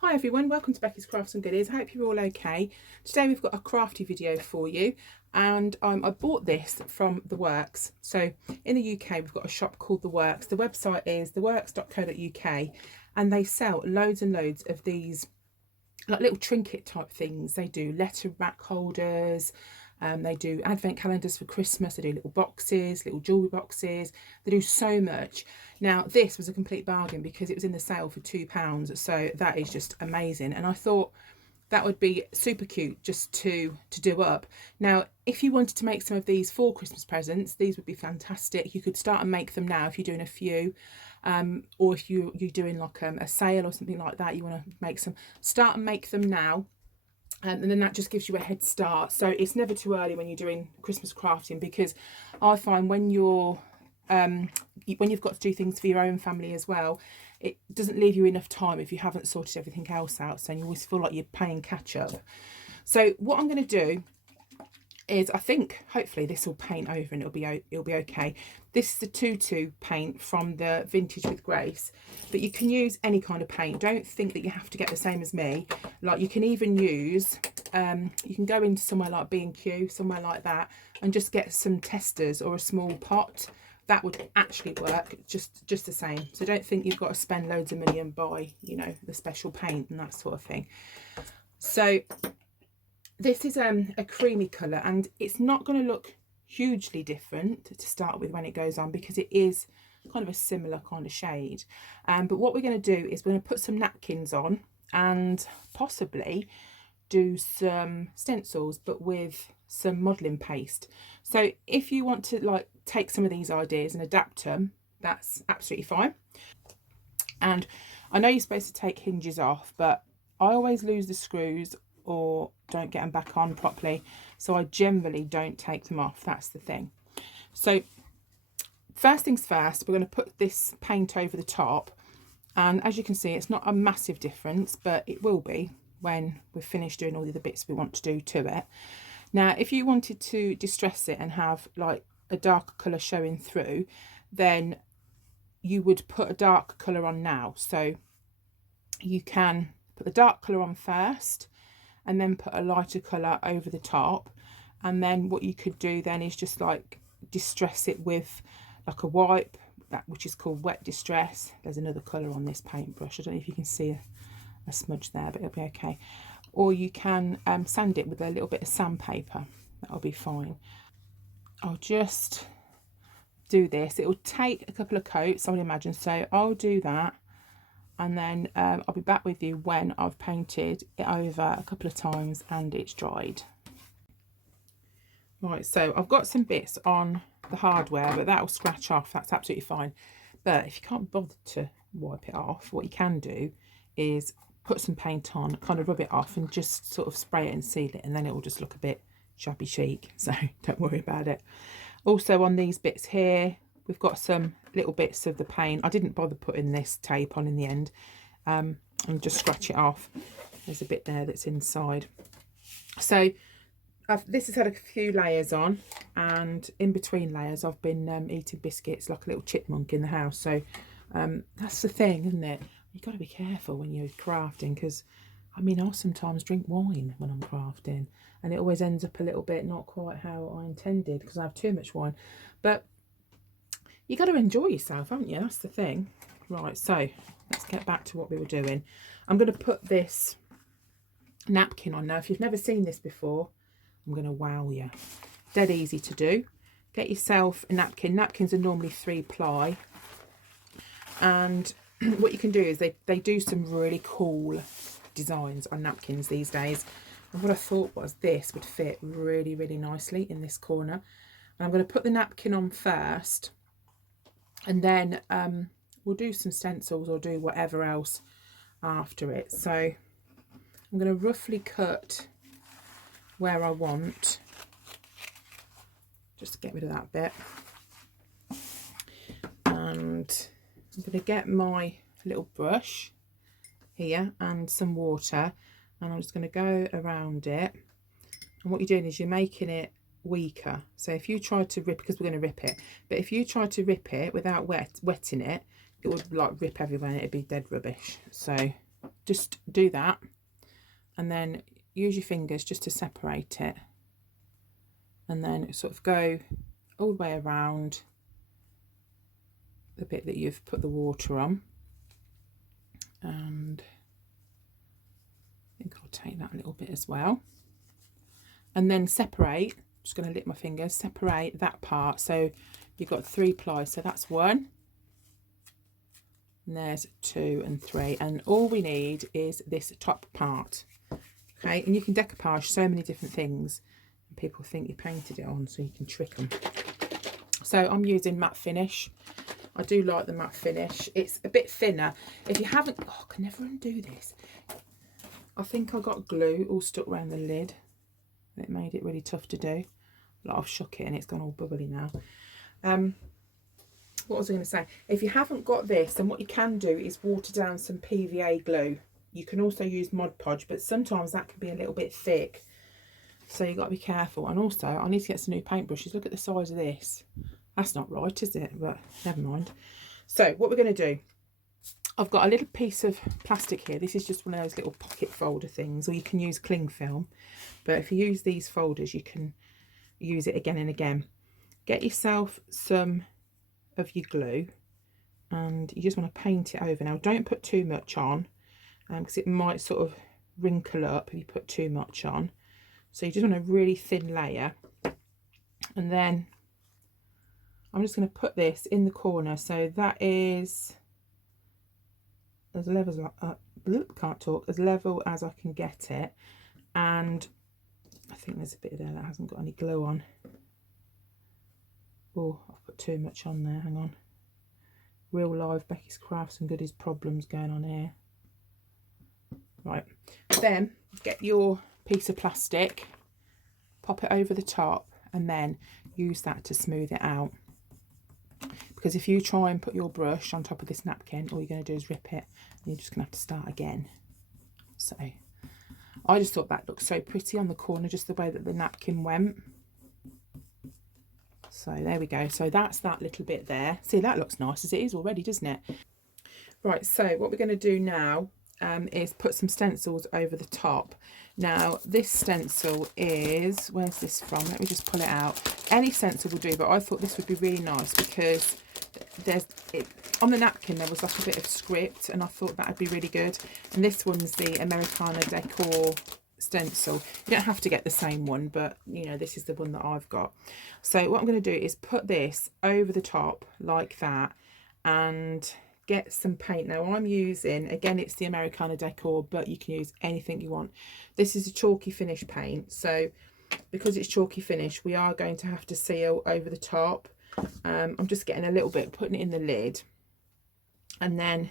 Hi everyone, welcome to Becky's Crafts and Goodies. I hope you're all okay. Today we've got a crafty video for you, and I bought this from The Works. So in the UK we've got a shop called The Works. The website is theworks.co.uk, and they sell loads and loads of these like little trinket type things. They do letter rack holders, they do advent calendars for Christmas, they do little boxes, little jewelry boxes, they do so much. Now this was a complete bargain because it was in the sale for £2, so that is just amazing, and I thought that would be super cute just to do up. Now if you wanted to make some of these for Christmas presents, these would be fantastic. You could start and make them now if you're doing a few, or if you're doing like a sale or something like that, you want to make some, start and make them now. And then that just gives you a head start. So it's never too early when you're doing Christmas crafting, because I find when you're when you've got to do things for your own family as well, it doesn't leave you enough time if you haven't sorted everything else out, so you always feel like you're playing catch up. So what I'm going to do is, I think hopefully this will paint over and it'll be okay. This is the Tutu paint from the Vintage with Grace, but you can use any kind of paint. Don't think that you have to get the same as me. Like you can even use you can go into somewhere like B&Q, somewhere like that, and just get some testers or a small pot. That would actually work just the same. So don't think you've got to spend loads of money and buy, you know, the special paint and that sort of thing. So this is a creamy colour, and it's not going to look hugely different to start with when it goes on, because it is kind of a similar kind of shade. But what we're going to do is we're going to put some napkins on and possibly do some stencils, but with some modelling paste. So if you want to like take some of these ideas and adapt them, that's absolutely fine. And I know you're supposed to take hinges off, but I always lose the screws or don't get them back on properly, so I generally don't take them off. That's the thing. So first things first, we're going to put this paint over the top, and as you can see, it's not a massive difference, but it will be when we've finished doing all the other bits we want to do to it. Now if you wanted to distress it and have like a darker colour showing through, then you would put a dark colour on now. So you can put the dark colour on first and then put a lighter colour over the top, and then what you could do then is just like distress it with like a wipe, that which is called wet distress. There's another colour on this paintbrush, I don't know if you can see a smudge there, but it'll be okay. Or you can sand it with a little bit of sandpaper, that'll be fine. I'll just do this. It will take a couple of coats, I would imagine, so I'll do that, and then I'll be back with you when I've painted it over a couple of times and it's dried. Right, so I've got some bits on the hardware, but that will scratch off, that's absolutely fine. But if you can't bother to wipe it off, what you can do is put some paint on, kind of rub it off and just sort of spray it and seal it, and then it will just look a bit shabby chic, so don't worry about it. Also on these bits here, we've got some little bits of the paint. I didn't bother putting this tape on in the end, and just scratch it off. There's a bit there that's inside. So this has had a few layers on, and in between layers I've been eating biscuits like a little chipmunk in the house. So that's the thing, isn't it? You've got to be careful when you're crafting, because I mean, I'll sometimes drink wine when I'm crafting, and it always ends up a little bit not quite how I intended because I have too much wine. But you got to enjoy yourself, haven't you? That's the thing. Right, so let's get back to what we were doing. I'm going to put this napkin on now. If you've never seen this before, I'm going to wow you. Dead easy to do. Get yourself a napkin. Napkins are normally 3-ply, and what you can do is they do some really cool designs on napkins these days, and what I thought was this would fit really nicely in this corner. And I'm going to put the napkin on first, and then we'll do some stencils or do whatever else after it. So I'm going to roughly cut where I want, just to get rid of that bit, and I'm going to get my little brush here and some water, and I'm just going to go around it. And what you're doing is you're making it weaker. So if you try to rip, because we're going to rip it, but if you try to rip it without wetting it, it would like rip everywhere and it'd be dead rubbish. So just do that, and then use your fingers just to separate it, and then sort of go all the way around the bit that you've put the water on. And I think I'll take that a little bit as well, and then separate. I'm just going to lick my fingers, separate that part. So you've got 3 plies, so that's 1, and there's 2 and 3, and all we need is this top part. Okay, and you can decoupage so many different things, and people think you painted it on, so you can trick them. So I'm using matte finish. I do like the matte finish. It's a bit thinner. If you haven't, oh, I can never undo this. I think I got glue all stuck around the lid, and it made it really tough to do. Like, I've shook it and it's gone all bubbly now. What was I going to say? If you haven't got this, then what you can do is water down some PVA glue. You can also use Mod Podge, but sometimes that can be a little bit thick, so you've got to be careful. And also, I need to get some new paintbrushes. Look at the size of this. That's not right, is it? But never mind. So what we're going to do, I've got a little piece of plastic here. This is just one of those little pocket folder things, or you can use cling film. But if you use these folders, you can use it again and again. Get yourself some of your glue, and you just want to paint it over. Now, don't put too much on, because it might sort of wrinkle up if you put too much on. So you just want a really thin layer, and then I'm just going to put this in the corner, so that is as level as can't talk, as level as I can get it. And I think there's a bit there that hasn't got any glue on. Oh, I've put too much on there. Hang on. Real live Becky's Crafts and Goodies problems going on here. Right, then get your piece of plastic, pop it over the top, and then use that to smooth it out. Because if you try and put your brush on top of this napkin, all you're going to do is rip it, and you're just going to have to start again. So I just thought that looked so pretty on the corner, just the way that the napkin went. So there we go. So that's that little bit there. See, that looks nice as it is already, doesn't it? Right, so what we're going to do now is put some stencils over the top. Now, this stencil is, where's this from? Let me just pull it out. Any stencil will do, but I thought this would be really nice because on the napkin there was like a bit of script, and I thought that would be really good. And this one's the Americana Decor stencil. You don't have to get the same one, but you know, this is the one that I've got. So what I'm going to do is put this over the top like that, and get some paint. Now I'm using, again, it's the Americana Decor, but you can use anything you want. This is a chalky finish paint, so because it's chalky finish, we are going to have to seal over the top. I'm just getting a little bit, putting it in the lid, and then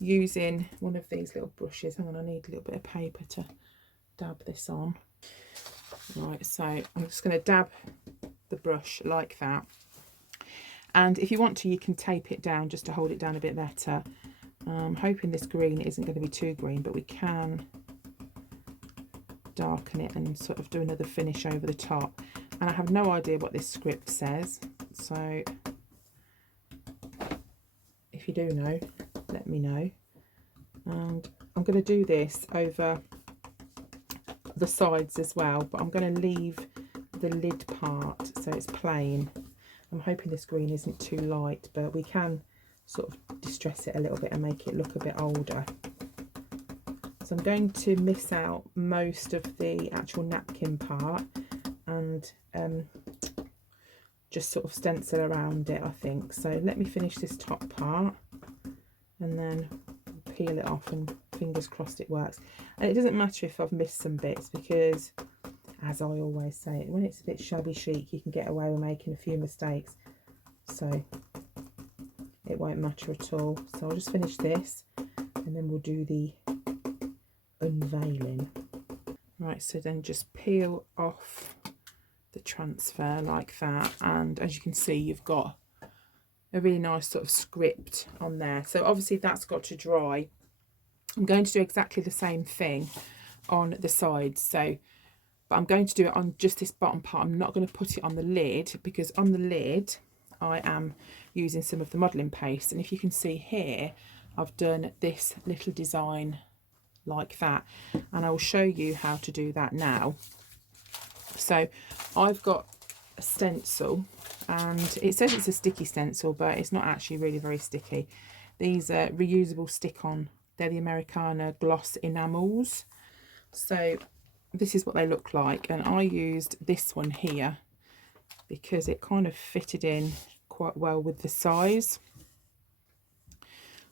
using one of these little brushes. Hang on, I need a little bit of paper to dab this on. Right, so I'm just going to dab the brush like that. And if you want to, you can tape it down just to hold it down a bit better. I'm hoping this green isn't going to be too green, but we can darken it and sort of do another finish over the top. And I have no idea what this script says, so if you do know, let me know. And I'm going to do this over the sides as well, but I'm going to leave the lid part so it's plain. I'm hoping this green isn't too light, but we can sort of distress it a little bit and make it look a bit older. So I'm going to miss out most of the actual napkin part and just sort of stencil around it, I think. So let me finish this top part and then peel it off, and fingers crossed it works. And it doesn't matter if I've missed some bits, because as I always say, when it's a bit shabby chic, you can get away with making a few mistakes, so it won't matter at all. So I'll just finish this and then we'll do the unveiling. Right, so then just peel off the transfer like that, and as you can see, you've got a really nice sort of script on there. So obviously that's got to dry. I'm going to do exactly the same thing on the sides, so but I'm going to do it on just this bottom part. I'm not going to put it on the lid, because on the lid I am using some of the modelling paste, and if you can see here, I've done this little design like that, and I will show you how to do that now. So I've got a stencil, and it says it's a sticky stencil, but it's not actually really very sticky. These are reusable stick-on. They're the Americana gloss enamels. So this is what they look like, and I used this one here because it kind of fitted in quite well with the size.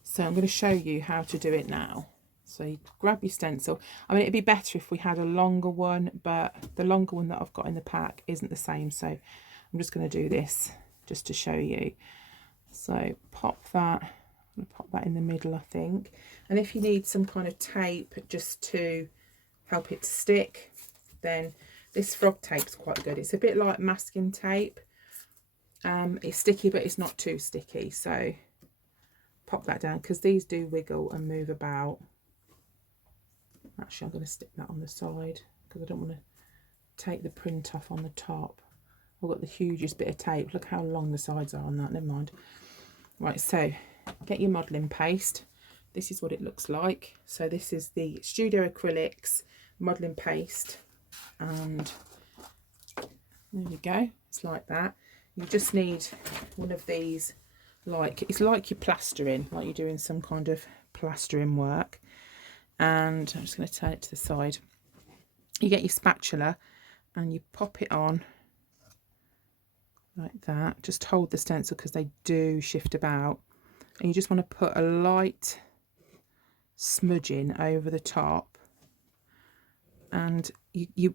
So I'm going to show you how to do it now. So you grab your stencil. I mean, it'd be better if we had a longer one, but the longer one that I've got in the pack isn't the same. So I'm just going to do this just to show you. So pop that. I'm going to pop that in the middle, I think. And if you need some kind of tape just to help it to stick, then this frog tape's quite good. It's a bit like masking tape. It's sticky, but it's not too sticky. So pop that down, because these do wiggle and move about. Actually, I'm going to stick that on the side because I don't want to take the print off on the top. I've got the hugest bit of tape. Look how long the sides are on that. Never mind. Right, so get your modelling paste. This is what it looks like. So this is the Studio Acrylics modelling paste, and there we go. It's like that. You just need one of these, like, it's like you're plastering, like you're doing some kind of plastering work. And I'm just going to turn it to the side. You get your spatula and you pop it on like that. Just hold the stencil because they do shift about, and you just want to put a light smudging over the top. And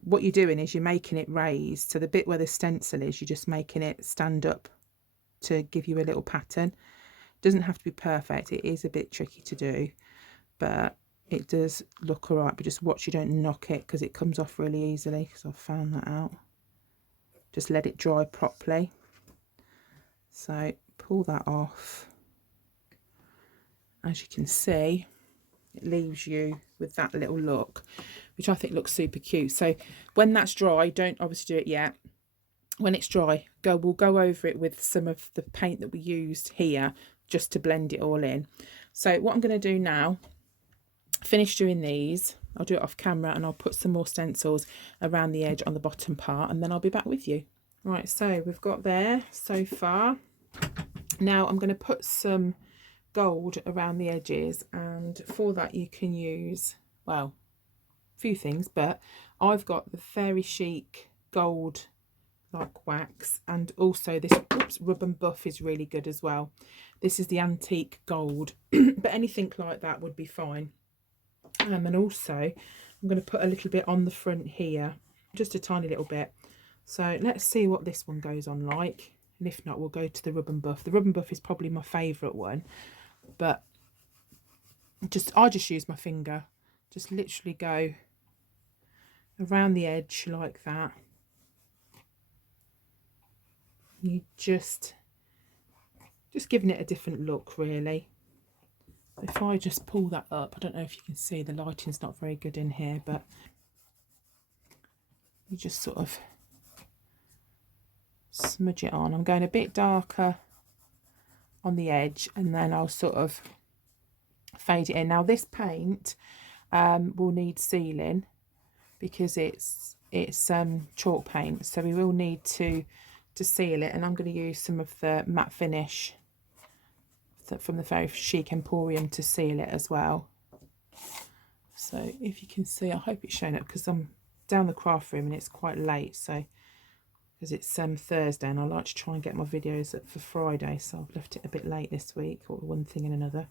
what you're doing is you're making it raised, so the bit where the stencil is, you're just making it stand up to give you a little pattern. It doesn't have to be perfect. It is a bit tricky to do, but it does look all right. But just watch you don't knock it, because it comes off really easily, because I've found that out. Just let it dry properly. So pull that off. As you can see, it leaves you with that little look, which I think looks super cute. So when that's dry, don't obviously do it yet. When it's dry, we'll go over it with some of the paint that we used here just to blend it all in. So what I'm going to do now, finish doing these, I'll do it off camera, and I'll put some more stencils around the edge on the bottom part, and then I'll be back with you. Right, so we've got there so far. Now I'm going to put some gold around the edges, and for that you can use, well, a few things, but I've got the Fairy Chic gold like wax, and also this Rub and Buff is really good as well. This is the antique gold, but anything like that would be fine. And also I'm going to put a little bit on the front here, just a tiny little bit. So let's see what this one goes on like, and if not, we'll go to the Rub and Buff. The Rub and Buff is probably my favourite one, but I just use my finger, just literally go around the edge like that. You just giving it a different look, really. If I just pull that up, I don't know if you can see, the lighting's not very good in here, but you just sort of smudge it on. I'm going a bit darker on the edge, and then I'll sort of fade it in. Now this paint will need sealing because it's chalk paint, so we will need to seal it, and I'm going to use some of the matte finish from the Fairy Chic Emporium to seal it as well. So if you can see, I hope it's showing up because I'm down the craft room and it's quite late, so because it's Thursday, and I like to try and get my videos up for Friday, so I've left it a bit late this week, or one thing and another.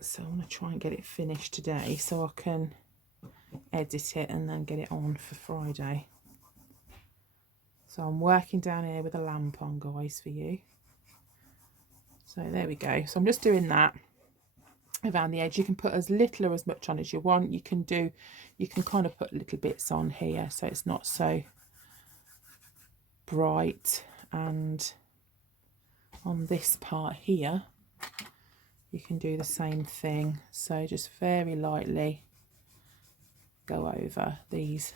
So I want to try and get it finished today so I can edit it and then get it on for Friday. So I'm working down here with a lamp on, guys, for you. So there we go. So I'm just doing that around the edge. You can put as little or as much on as you want. You can kind of put little bits on here so it's not so bright. And on this part here, you can do the same thing. So just very lightly go over these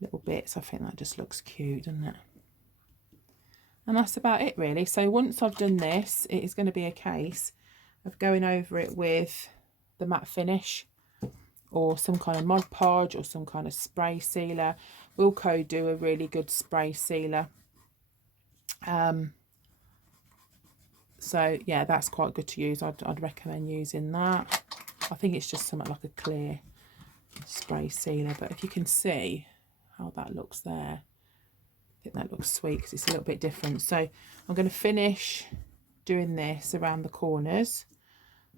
little bits. I think that just looks cute, doesn't it? And that's about it, really. So once I've done this, it is going to be a case of going over it with the matte finish or some kind of Mod Podge or some kind of spray sealer. Wilko do a really good spray sealer. So yeah, that's quite good to use. I'd recommend using that. I think it's just something like a clear spray sealer, but if you can see how that looks there, I think that looks sweet because it's a little bit different. So I'm going to finish doing this around the corners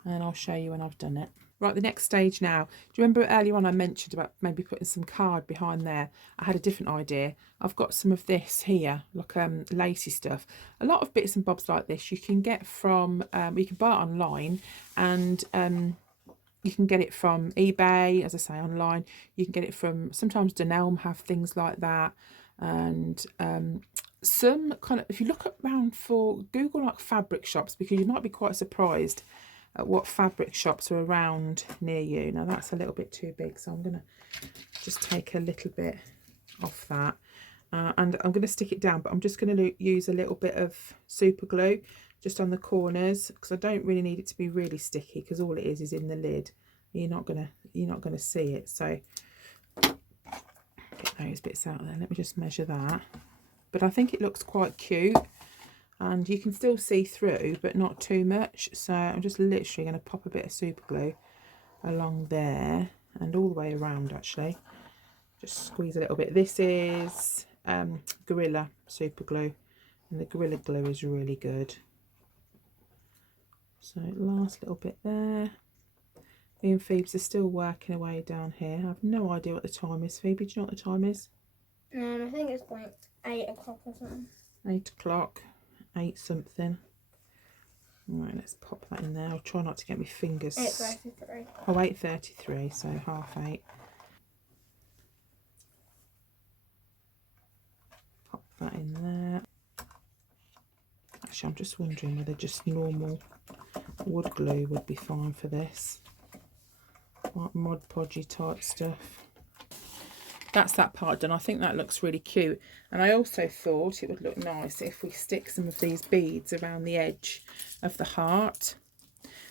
and then I'll show you when I've done it. Right, the next stage now. Do you remember earlier on I mentioned about maybe putting some card behind there? I had a different idea. I've got some of this here, like lacy stuff. A lot of bits and bobs like this you can get from, you can buy it online, and you can get it from eBay, as I say, online. You can get it from, sometimes Dunelm have things like that. And some kind of, if you look around for, Google like fabric shops, because you might be quite surprised at what fabric shops are around near you. Now that's a little bit too big, so I'm going to just take a little bit off that. And I'm going to stick it down, but I'm just going to use a little bit of super glue just on the corners, because I don't really need it to be really sticky, because all it is in the lid. You're not gonna see it. So get those bits out there. Let me just measure that. But I think it looks quite cute, and you can still see through, but not too much. So I'm just literally going to pop a bit of super glue along there and all the way around. Actually, just squeeze a little bit. This is Gorilla super glue, and the Gorilla glue is really good. So last little bit there. Me and Phoebe's are still working away down here. I have no idea what the time is. Phoebe, do you know what the time is? I think it's like 8 o'clock or something. 8 o'clock, 8 something. Right, let's pop that in there. I'll try not to get my fingers. 8:33. Oh, 8:33, so 8:30. Pop that in there. Actually, I'm just wondering whether just normal wood glue would be fine for this. Like Mod Podgy type stuff. That's that part done. I think that looks really cute. And I also thought it would look nice if we stick some of these beads around the edge of the heart,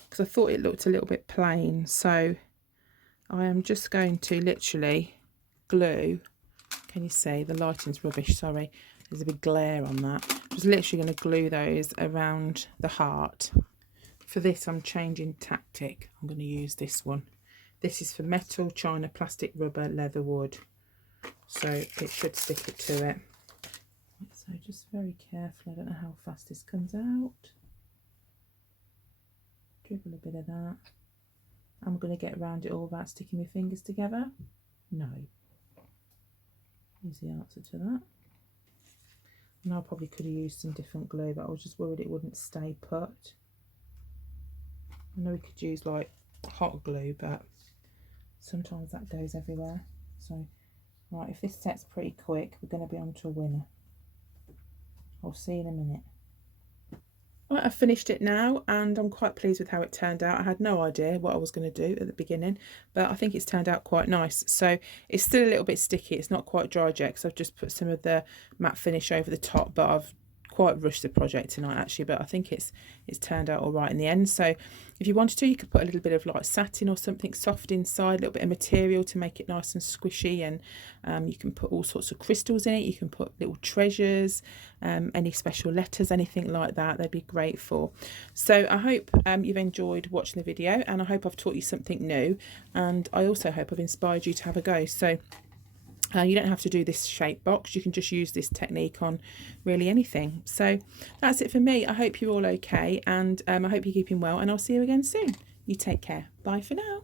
because I thought it looked a little bit plain. So I am just going to literally glue. Can you see? The lighting's rubbish, sorry. There's a big glare on that. Just literally going to glue those around the heart. For this, I'm changing tactic. I'm going to use this one. This is for metal, china, plastic, rubber, leather, wood. So it should stick it to it. So just very carefully. I don't know how fast this comes out. Dribble a bit of that. I'm going to get around it all without sticking my fingers together. No. Is the answer to that. And I probably could have used some different glue, but I was just worried it wouldn't stay put. I know we could use like hot glue, but sometimes that goes everywhere. So, right, if this set's pretty quick, we're going to be on to a winner. I'll see you in a minute. Right, I've finished it now and I'm quite pleased with how it turned out. I had no idea what I was going to do at the beginning, but I think it's turned out quite nice. So it's still a little bit sticky. It's not quite dry yet because I've just put some of the matte finish over the top, but I've quite rushed the project tonight actually, but I think it's turned out all right in the end. So if you wanted to, you could put a little bit of like satin or something soft inside, a little bit of material to make it nice and squishy, and you can put all sorts of crystals in it. You can put little treasures, any special letters, anything like that, they'd be great for. So I hope you've enjoyed watching the video, and I hope I've taught you something new, and I also hope I've inspired you to have a go. So you don't have to do this shape box, you can just use this technique on really anything. So that's it for me. I hope you're all okay, and I hope you're keeping well, and I'll see you again soon. You take care. Bye for now.